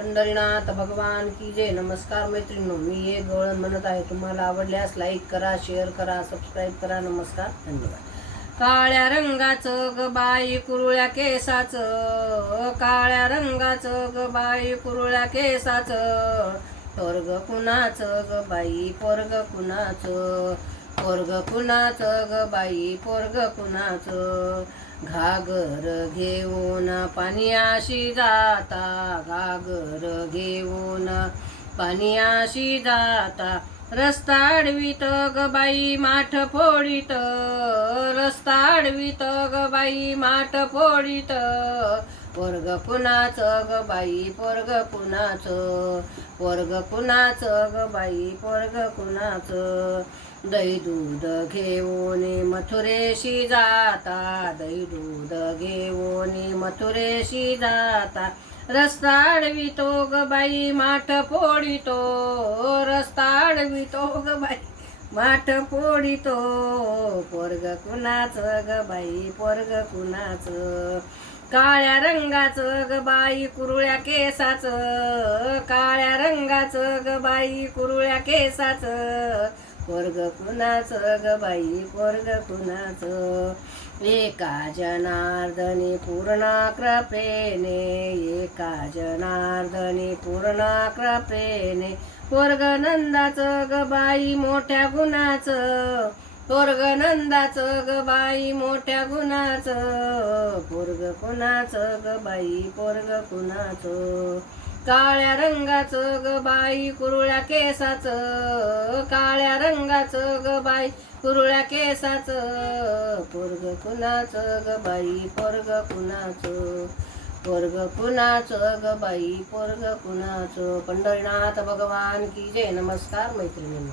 पंढरीनाथ भगवान की जय. नमस्कार मैत्रिणींनो, मी एक गवळण म्हणत आहे. तुम्हाला आवडल्यास लाईक करा, शेअर करा, सबस्क्राईब करा. नमस्कार, धन्यवाद. काळ्या रंगाचं ग बाई कुरुळ्या केसाचं, काळ्या रंगाचं ग बाई कुरुळ्या केसाचं, पोरग कुणाचं ग बाई पोरग कुणाचं, पोरग कुणाचं ग बाई पोरग कुणाचं. घागर घेऊन पाण्याशी जाता, घागर घेऊन पाण्याशी जाता, रस्ता अडवीत ग बाई माठ फोडीत, रस्ता अडवीत ग बाई माठ फोडीत, पोरग कुणाचं ग बाई पोरग कुणाचं, पोरग कुणाचं ग बाई पोरग कुणाचं. दही दूध घेऊन मथुरेशी जाता, दही दूध घेऊन मथुरेशी जाता, रस्ता अडवितो ग बाई माठ फोडितो, रस्ता अडवितो ग बाई माठ फोडितो, पोरग कुणाचं ग बाई पोरग कुणाचं. काळ्या रंगाचं ग बाई कुरुळ्या केसाचं, काळ्या रंगाचं ग बाई कुरुळ्या केसाचं, पोरग कुणाचं ग बाई पोरग कुणाचं. एका जनार्दनी पूर्ण कृपेने, एका जनार्दनी पूर्ण कृपेने, पोरग नंदाचं ग बाई मोठ्या गुणाचं, पोरग नंदाचं ग बाई मोठ्या गुणाचं, पोरग कुणाचं ग बाई पोरग कुणाचं. काळ्या रंगाचं ग बाई कुरुळ्या केसाचं, काळ्या रंगाचं ग बाई कुरुळ्या केसाचं, पोरग कुणाचं ग बाई पोरग कुणाचं, पोरग कुणाचं ग बाई पोरग कुणाचं. पंढरीनाथ भगवान की जय. नमस्कार मैत्रिणींनो.